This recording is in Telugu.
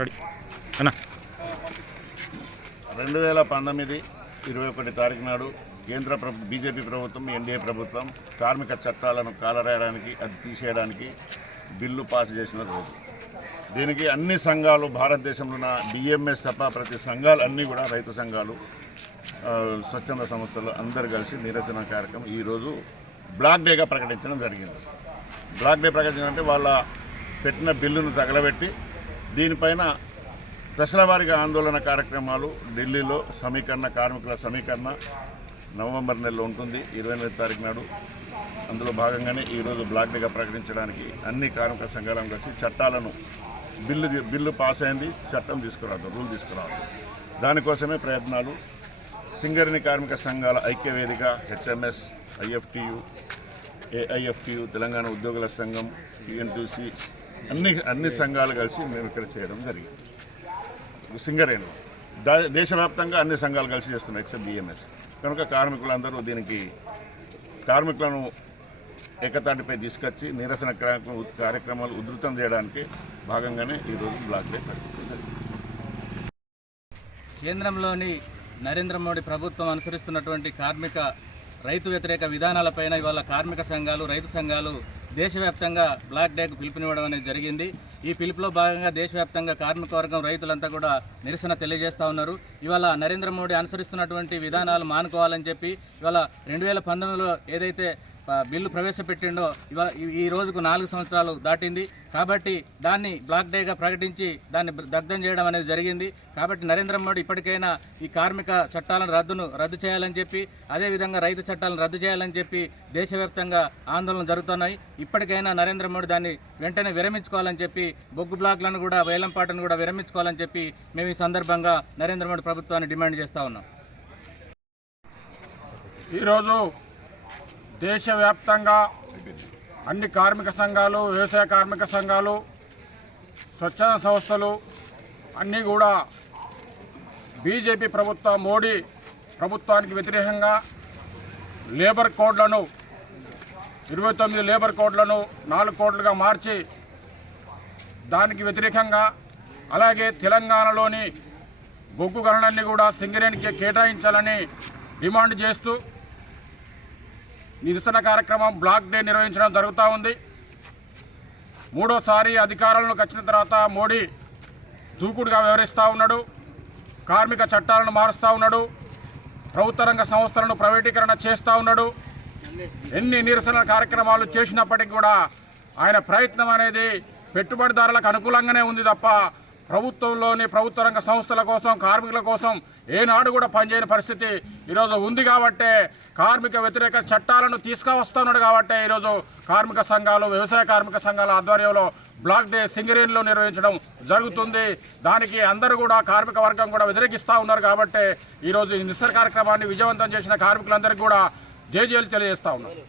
రెడీ. అన్నా. రెండు వేల పంతొమ్మిది ఇరవై ఒకటి తారీఖు నాడు కేంద్ర ప్రభు బీజేపీ ప్రభుత్వం ఎన్డీఏ ప్రభుత్వం కార్మిక చట్టాలను కాలరాయడానికి అది తీసేయడానికి బిల్లు పాస్ చేసిన రోజు. దీనికి అన్ని సంఘాలు భారతదేశంలో ఉన్న బిఎంఎస్ తప్ప ప్రతి సంఘాలు అన్నీ కూడా రైతు సంఘాలు స్వచ్ఛంద సంస్థలు అందరు కలిసి నిరసన కార్యక్రమం ఈరోజు బ్లాక్ డేగా ప్రకటించడం జరిగింది. బ్లాక్ డే ప్రకటించడం అంటే వాళ్ళ పెట్టిన బిల్లును తగలబెట్టి దీనిపైన దశలవారీగా ఆందోళన కార్యక్రమాలు ఢిల్లీలో సమీకరణ కార్మికుల సమీకరణ నవంబర్ నెలలో ఉంటుంది. ఇరవై ఎనిమిది తారీఖు నాడు అందులో భాగంగానే ఈరోజు బ్లాక్ డేగా ప్రకటించడానికి అన్ని కార్మిక సంఘాలను కలిసి చట్టాలను బిల్లు బిల్లు పాస్ అయింది. చట్టం తీసుకురాదు రూల్ తీసుకురాదు దానికోసమే ప్రయత్నాలు. సింగరేణి కార్మిక సంఘాల ఐక్యవేదిక హెచ్ఎంఎస్ ఐఎఫ్టియు ఏఐఎఫ్టియు తెలంగాణ ఉద్యోగుల సంఘం యుఎన్టీసీ అన్ని అన్ని సంఘాలు కలిసి మేము ఇక్కడ చేయడం జరిగింది. సింగరేణి. దా- దేశవ్యాప్తంగా అన్ని సంఘాలు కలిసి చేస్తున్నాయి ఎక్సెప్ట్ బిఎంఎస్. కనుక కార్మికులందరూ దీనికి కార్మికులను ఏకతాటిపై తీసుకొచ్చి నిరసన కార్యక్రమాలు ఉధృతం చేయడానికి భాగంగానే ఈరోజు బ్లాక్ డే జరిగింది కేంద్రంలోని నరేంద్ర మోడీ ప్రభుత్వం అనుసరిస్తున్నటువంటి కార్మిక రైతు వ్యతిరేక విధానాలపైన ఇవాళ కార్మిక సంఘాలు రైతు సంఘాలు దేశవ్యాప్తంగా బ్లాక్ డేకు పిలుపునివ్వడం అనేది జరిగింది. ఈ పిలుపులో భాగంగా దేశవ్యాప్తంగా కార్మిక వర్గం రైతులంతా కూడా నిరసన తెలియజేస్తా ఉన్నారు. ఇవాళ నరేంద్ర మోడీ అనుసరిస్తున్నటువంటి విధానాలు మానుకోవాలని చెప్పి ఇవాళ రెండు వేల పంతొమ్మిదిలో ఏదైతే బిల్లు ప్రవేశపెట్టిండో ఇవా ఈ- రోజుకు నాలుగు సంవత్సరాలు దాటింది. కాబట్టి దాన్ని బ్లాక్ డేగా ప్రకటించి దాన్ని దగ్ధం చేయడం అనేది జరిగింది. కాబట్టి నరేంద్ర మోడీ ఇప్పటికైనా ఈ కార్మిక చట్టాలను రద్దును రద్దు చేయాలని చెప్పి అదేవిధంగా రైతు చట్టాలను రద్దు చేయాలని చెప్పి దేశవ్యాప్తంగా ఆందోళన జరుగుతున్నాయి. ఇప్పటికైనా నరేంద్ర మోడీ దాన్ని వెంటనే విరమించుకోవాలని చెప్పి బొగ్గు బ్లాక్లను కూడా వేలంపాటను కూడా విరమించుకోవాలని చెప్పి మేము ఈ సందర్భంగా నరేంద్ర మోడీ ప్రభుత్వాన్ని డిమాండ్ చేస్తా ఉన్నాం. ఈరోజు దేశవ్యాప్తంగా అన్ని కార్మిక సంఘాలు వ్యవసాయ కార్మిక సంఘాలు స్వచ్ఛంద సంస్థలు అన్నీ కూడా బీజేపీ ప్రభుత్వ మోడీ ప్రభుత్వానికి వ్యతిరేకంగా లేబర్ కోడ్లను ఇరవై తొమ్మిది లేబర్ కోడ్లను నాలుగు కోట్లుగా మార్చి దానికి వ్యతిరేకంగా అలాగే తెలంగాణలోని బొగ్గు గనులన్నీ కూడా సింగరేణికి కేటాయించాలని డిమాండ్ చేస్తూ నిరసన కార్యక్రమం బ్లాక్ డే నిర్వహించడం జరుగుతూ ఉంది. మూడోసారి అధికారంలోకి వచ్చిన తర్వాత మోడీ దూకుడుగా వ్యవహరిస్తూ ఉన్నాడు. కార్మిక చట్టాలను మారుస్తూ ఉన్నాడు. ప్రభుత్వ రంగ సంస్థలను ప్రైవేటీకరణ చేస్తూ ఉన్నాడు. ఎన్ని నిరసన కార్యక్రమాలు చేసినప్పటికీ కూడా ఆయన ప్రయత్నం అనేది పెట్టుబడిదారులకు అనుకూలంగానే ఉంది తప్ప ప్రభుత్వంలోని ప్రభుత్వ రంగ సంస్థల కోసం కార్మికుల కోసం ఏనాడు కూడా పనిచేయని పరిస్థితి ఈరోజు ఉంది కాబట్టే కార్మిక వ్యతిరేక చట్టాలను తీసుకువస్తున్నాడు కాబట్టే ఈరోజు కార్మిక సంఘాలు వ్యవసాయ కార్మిక సంఘాల ఆధ్వర్యంలో బ్లాక్ డే సింగరేణిలో నిర్వహించడం జరుగుతుంది. దానికి అందరూ కూడా కార్మిక వర్గం కూడా వ్యతిరేకిస్తూ ఉన్నారు కాబట్టి ఈరోజు ఈ నిరసన కార్యక్రమాన్ని విజయవంతం చేసిన కార్మికులందరికీ కూడా జేజేలు తెలియజేస్తూ ఉన్నారు